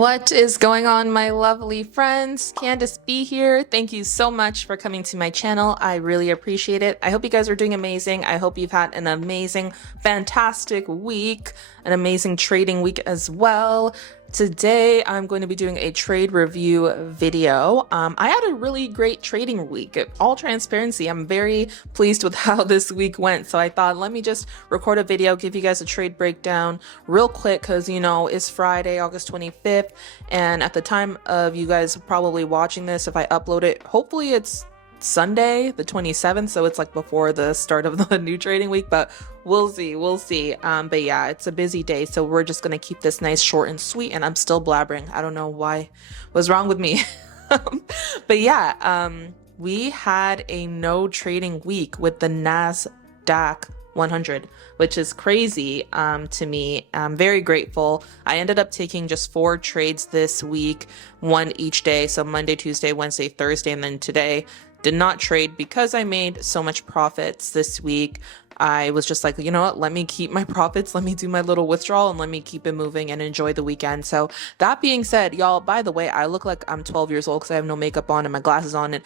What is going on, my lovely friends? Candace B here. Thank you so much for coming to my channel. I really appreciate it. I hope you guys are doing amazing. I hope you've had an amazing, fantastic week, an amazing trading week as well. Today, I'm going to be doing a trade review video. I had a really great trading week. All transparency, I'm very pleased with how this week went. So I thought, let me just record a video, give you guys a trade breakdown real quick, because, you know, it's Friday, August 25th. And at the time of you guys probably watching this, if I upload it, hopefully it's Sunday the 27th, so it's like before the start of the new trading week, but we'll see. But yeah, it's a busy day, so we're just gonna keep this nice, short and sweet. And I'm still blabbering. I don't know what's wrong with me. But yeah, we had a no trading week with the NASDAQ 100, which is crazy to me. I'm very grateful. I ended up taking just 4 trades this week, one each day, so Monday, Tuesday, Wednesday, Thursday, and then today. Did not trade because I made so much profits this week. I was just like, you know what, let me keep my profits, let me do my little withdrawal, and let me keep it moving and enjoy the weekend. So that being said, y'all, by the way, I look like I'm 12 years old because I have no makeup on and my glasses on and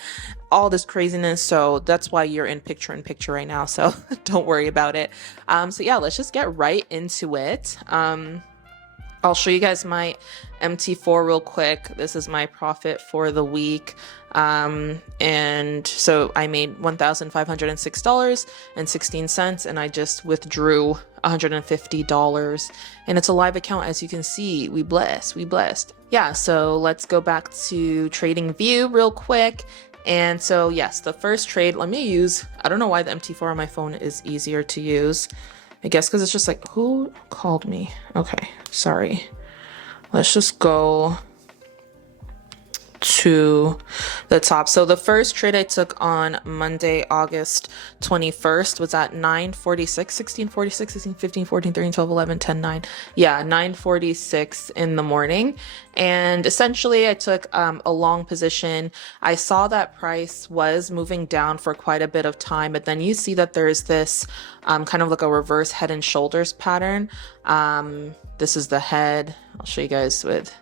all this craziness. So that's why you're in picture right now. So don't worry about it. So yeah, let's just get right into it. I'll show you guys my MT4 real quick. This is my profit for the week. And so I made $1,506.16, and I just withdrew $150. And it's a live account, as you can see. We blessed. Yeah, so let's go back to Trading View real quick. And so yes, the first trade, I don't know why the MT4 on my phone is easier to use. I guess because it's just like, who called me? Okay, sorry. Let's just go to the top. So the first trade I took on Monday, August 21st was at 9:46, 16:46, 16, 15, 14, 13, 12, 11, 10, 9. Yeah, 9:46 in the morning. And essentially I took a long position. I saw that price was moving down for quite a bit of time, but then you see that there's this kind of like a reverse head and shoulders pattern. This is the head. I'll show you guys with,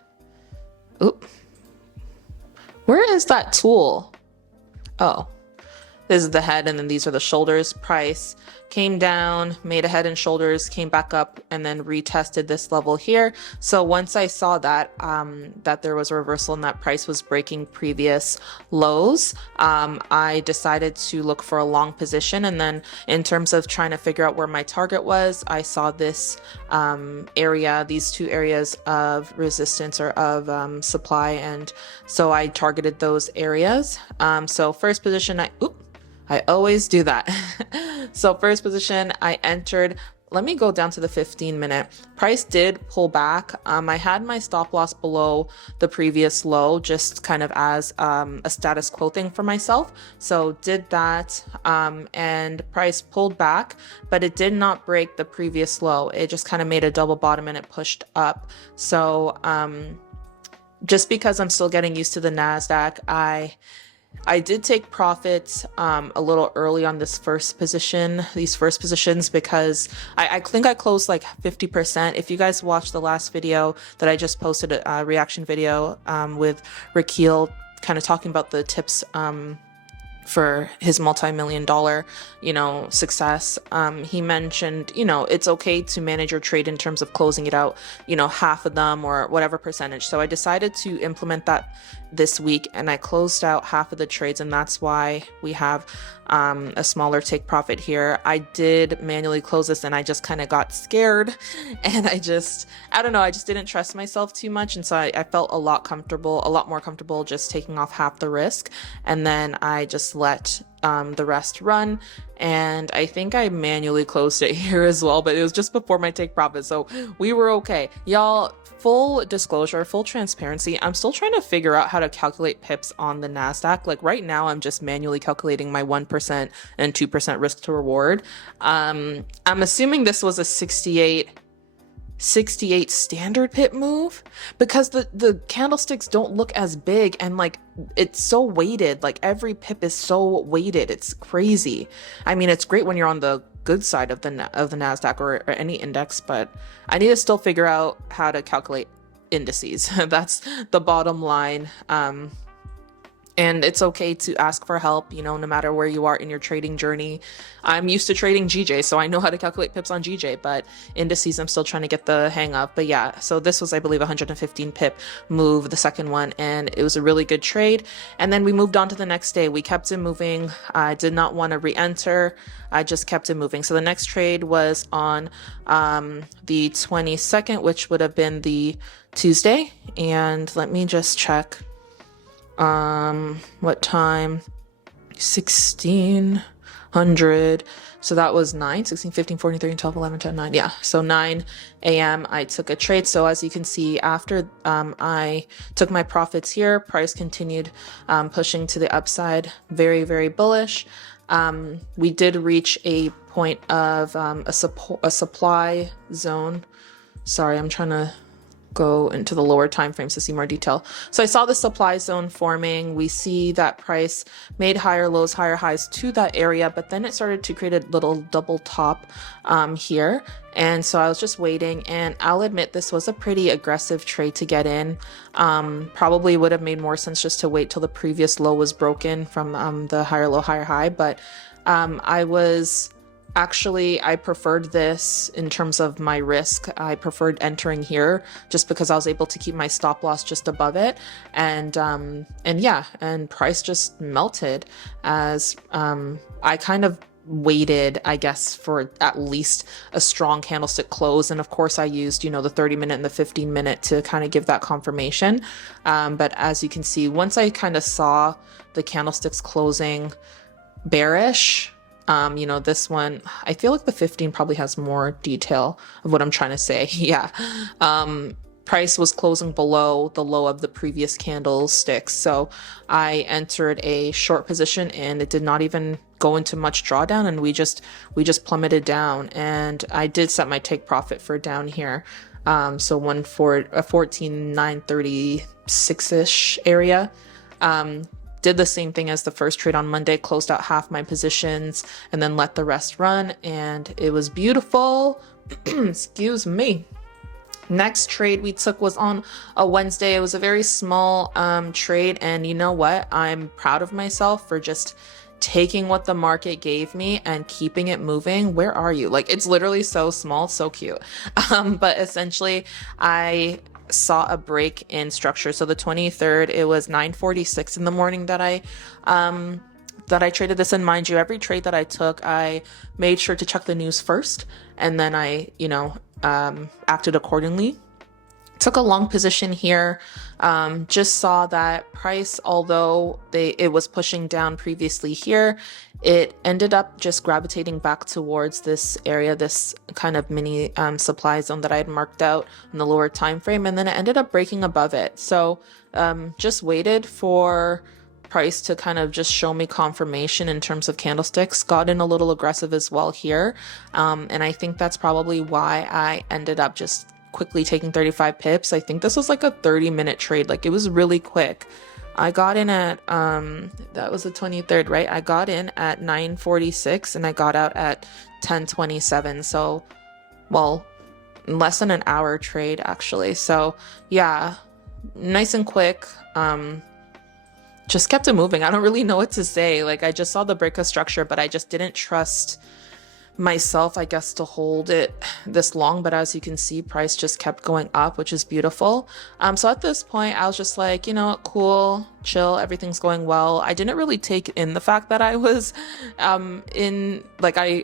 oop. Where is that tool? Oh, this is the head, and then these are the shoulders. Price came down, made a head and shoulders, came back up, and then retested this level here. So once I saw that that there was a reversal and that price was breaking previous lows, I decided to look for a long position. And then in terms of trying to figure out where my target was, I saw this area, these two areas of resistance or of supply, and so I targeted those areas. So first position, I always do that. So first position, I entered. Let me go down to the 15-minute. Price did pull back. I had my stop loss below the previous low, just kind of as a status quo thing for myself. So did that, and price pulled back, but it did not break the previous low. It just kind of made a double bottom and it pushed up. So just because I'm still getting used to the NASDAQ, I did take profits a little early on these first positions, because I think I closed like 50%. If you guys watched the last video that I just posted, a reaction video with Rakeel, kind of talking about the tips for his multi-million-dollar, success, he mentioned, it's okay to manage your trade in terms of closing it out, half of them or whatever percentage. So I decided to implement that this week, and I closed out half of the trades, and that's why we have a smaller take profit here. I did manually close this, and I just kind of got scared, and I don't know, I just didn't trust myself too much, and so I felt a lot more comfortable just taking off half the risk, and then I just let the rest run. And I think I manually closed it here as well, but it was just before my take profit, so we were okay. Y'all, full disclosure, full transparency, I'm still trying to figure out how to calculate pips on the NASDAQ. Like right now, I'm just manually calculating my 1% and 2% risk to reward. I'm assuming this was a 68 standard pip move, because the candlesticks don't look as big, and like it's so weighted, like every pip is so weighted. It's crazy. I mean, it's great when you're on the good side of the NASDAQ or any index, but I need to still figure out how to calculate indices. That's the bottom line. And it's okay to ask for help, you know, no matter where you are in your trading journey. I'm used to trading GJ, so I know how to calculate pips on GJ, but indices I'm still trying to get the hang of. But yeah, so this was, I believe, 115 pip move, the second one, and it was a really good trade. And then we moved on to the next day. We kept it moving. I did not want to re-enter. I just kept it moving. So the next trade was on the 22nd, which would have been the Tuesday. And let me just check. What time? 1600. So that was 9, 16, 15, 14, 13, 12, 11, 10, 9. Yeah. So 9 a.m. I took a trade. So as you can see, after I took my profits here, price continued pushing to the upside. Very, very bullish. We did reach a point of a supply zone. Sorry, I'm trying to go into the lower time frames to see more detail. So I saw the supply zone forming. We see that price made higher lows, higher highs to that area, but then it started to create a little double top here. And so I was just waiting, and I'll admit this was a pretty aggressive trade to get in. Probably would have made more sense just to wait till the previous low was broken from the higher low, higher high. But I preferred this in terms of my risk. I preferred entering here just because I was able to keep my stop loss just above it. And price just melted as I kind of waited, I guess, for at least a strong candlestick close. And of course I used, you know, the 30-minute and the 15-minute to kind of give that confirmation. But as you can see, once I kind of saw the candlesticks closing bearish, you know, this one, I feel like the 15 probably has more detail of what I'm trying to say. Yeah. Price was closing below the low of the previous candlesticks. So I entered a short position and it did not even go into much drawdown, and we just plummeted down, and I did set my take profit for down here. So 14,936-ish area. Did the same thing as the first trade on Monday, closed out half my positions and then let the rest run, and it was beautiful. Excuse me. Next trade we took was on a Wednesday. It was a very small trade, and you know what? I'm proud of myself for just taking what the market gave me and keeping it moving. Where are you? Like, it's literally so small, so cute. But essentially, I saw a break in structure. So the 23rd, it was 9:46 in the morning that I traded this. And mind you, every trade that I took, I made sure to check the news first, and then I, you know, acted accordingly. Took a long position here. Just saw that price, although it was pushing down previously here, it ended up just gravitating back towards this area, this kind of mini supply zone that I had marked out in the lower time frame, and then it ended up breaking above it. So just waited for price to kind of just show me confirmation in terms of candlesticks. Got in a little aggressive as well here, and I think that's probably why I ended up just quickly taking 35 pips. I think this was like a 30-minute trade. Like, it was really quick. I got in at that was the 23rd, right? I got in at 9:46 and I got out at 10:27. So, well, less than an hour trade actually. So yeah, nice and quick. Just kept it moving. I don't really know what to say. Like, I just saw the break of structure, but I just didn't trust myself, I guess, to hold it this long. But as you can see, price just kept going up, which is beautiful. So at this point, I was just like, you know, cool, chill, everything's going well. I didn't really take in the fact that I was I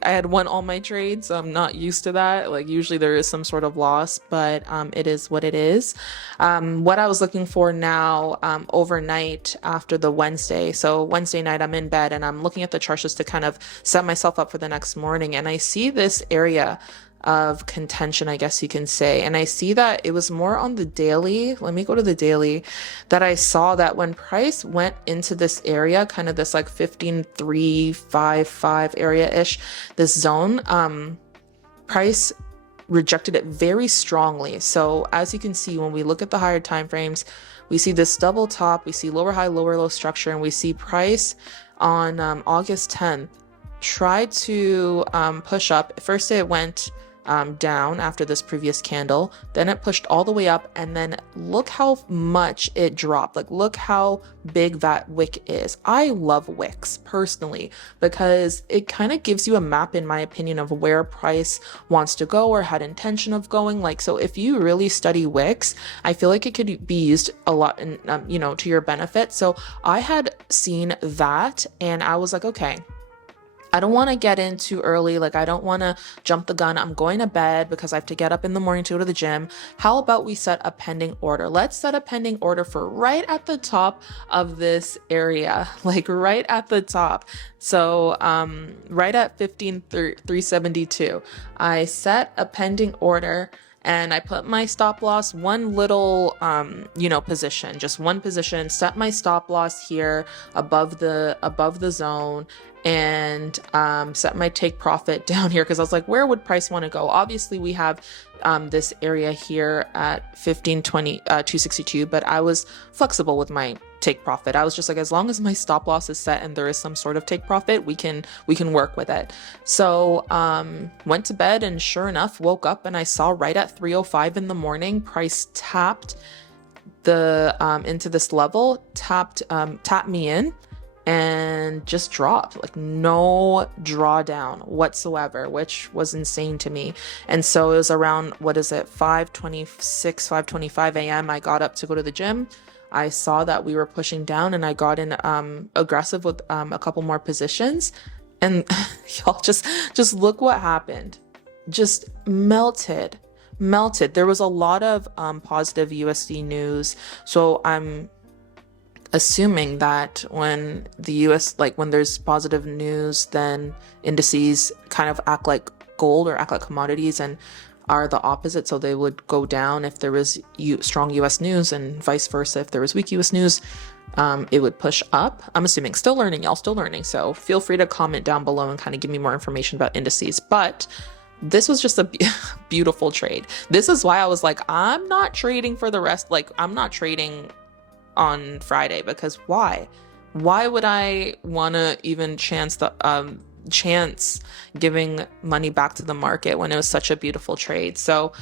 had won all my trades. I'm not used to that. Like, usually there is some sort of loss, but it is what it is. What I was looking for now, overnight after the Wednesday. So Wednesday night, I'm in bed and I'm looking at the charts just to kind of set myself up for the next morning. And I see this area of contention, I guess you can say. And I see that it was more on the daily. Let me go to the daily, that I saw that when price went into this area, kind of this like 15,355 area-ish, this zone, price rejected it very strongly. So as you can see, when we look at the higher time frames, we see this double top, we see lower high, lower low structure, and we see price on August 10th try to push up. First it went down after this previous candle. Then it pushed all the way up, and then look how much it dropped. Like, look how big that wick is. I love wicks personally because it kind of gives you a map, in my opinion, of where price wants to go or had intention of going. Like, so if you really study wicks, I feel like it could be used a lot in, to your benefit. So I had seen that and I was like, okay, I don't want to get in too early. Like, I don't want to jump the gun. I'm going to bed because I have to get up in the morning to go to the gym. How about we set a pending order? Let's set a pending order for right at the top of this area, like right at the top. So, right at 15,372, I set a pending order. And I put my stop loss one little, position, just one position, set my stop loss here above the zone, and set my take profit down here because I was like, where would price want to go? Obviously, we have this area here at 1520, 262, but I was flexible with my take profit. I was just like, as long as my stop loss is set and there is some sort of take profit, we can work with it. So went to bed, and sure enough, woke up and I saw right at 3:05 in the morning, price tapped the into this level, tapped me in, and just dropped, like no drawdown whatsoever, which was insane to me. And so it was around, 5:25 a.m. I got up to go to the gym. I saw that we were pushing down, and I got in aggressive with a couple more positions, and y'all just look what happened. Just melted. There was a lot of positive USD news, so I'm assuming that when the US, like when there's positive news, then indices kind of act like gold or act like commodities and are the opposite. So they would go down if there was strong US news, and vice versa. If there was weak US news, it would push up. I'm assuming. Still learning, y'all, still learning. So feel free to comment down below and kind of give me more information about indices. But this was just a beautiful trade. This is why I was like, I'm not trading for the rest. Like, I'm not trading on Friday, because why would I want to even chance giving money back to the market when it was such a beautiful trade? So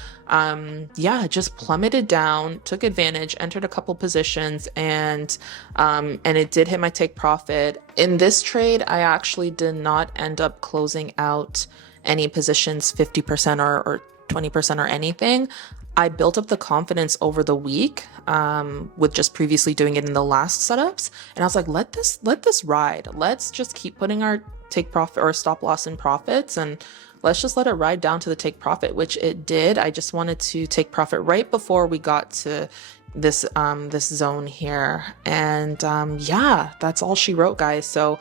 just plummeted down, took advantage, entered a couple positions, and it did hit my take profit. In this trade, I actually did not end up closing out any positions 50% or 20% or anything. I built up the confidence over the week with just previously doing it in the last setups. And I was like, let this ride. Let's just keep putting our take profit or stop loss in profits, and let's just let it ride down to the take profit, which it did. I just wanted to take profit right before we got to this zone here. And that's all she wrote, guys. So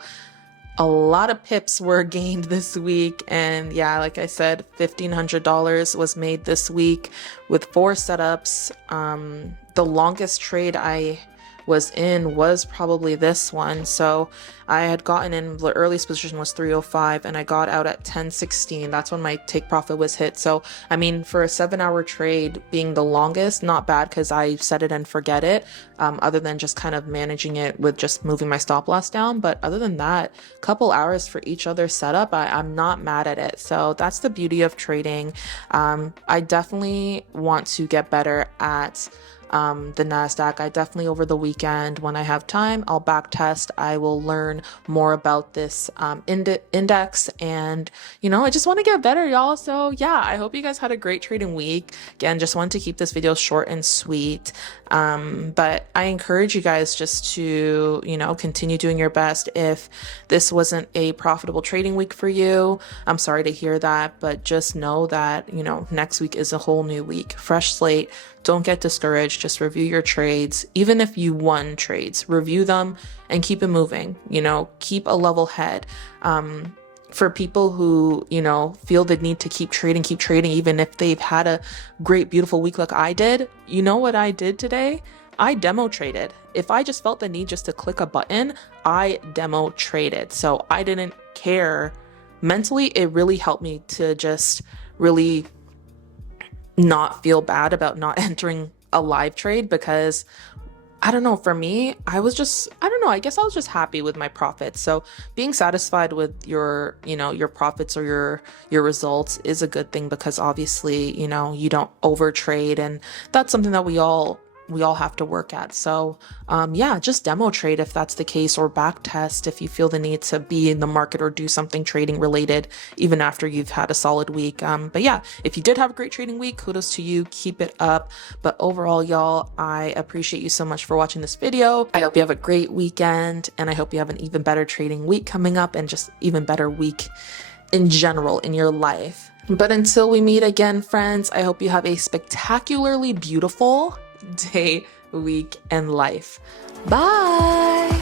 a lot of pips were gained this week, and like I said, $1,500 was made this week with 4 setups. The longest trade I was in was probably this one. So I had gotten in, the earliest position was 3:05, and I got out at 10:16. That's when my take profit was hit. So I mean, for a 7-hour trade being the longest, not bad, because I set it and forget it, other than just kind of managing it with just moving my stop loss down. But other than that, a couple hours for each other setup, I'm not mad at it. So that's the beauty of trading. I definitely want to get better at the NASDAQ. I definitely, over the weekend, when I have time, I'll back test. I will learn more about this index, and I just want to get better, y'all. So I hope you guys had a great trading week. Again, just wanted to keep this video short and sweet, but I encourage you guys just to continue doing your best. If this wasn't a profitable trading week for you, I'm sorry to hear that, but just know that next week is a whole new week, fresh slate. Don't get discouraged. Just review your trades. Even if you won trades, review them and keep it moving. Keep a level head. For people who, feel the need to keep trading, even if they've had a great, beautiful week like I did. You know what I did today? I demo traded. If I just felt the need just to click a button, I demo traded. So I didn't care. Mentally, it really helped me to just really not feel bad about not entering a live trade, because I don't know, for me, I don't know, I guess I was just happy with my profits. So being satisfied with your, your profits or your results is a good thing because obviously, you don't overtrade, and that's something that we all have to work at. So yeah, just demo trade if that's the case, or back test if you feel the need to be in the market or do something trading related even after you've had a solid week. But yeah, if you did have a great trading week, kudos to you, keep it up. But overall, y'all, I appreciate you so much for watching this video. I hope you have a great weekend, and I hope you have an even better trading week coming up, and just even better week in general in your life. But until we meet again, friends, I hope you have a spectacularly beautiful day, week, and life. Bye!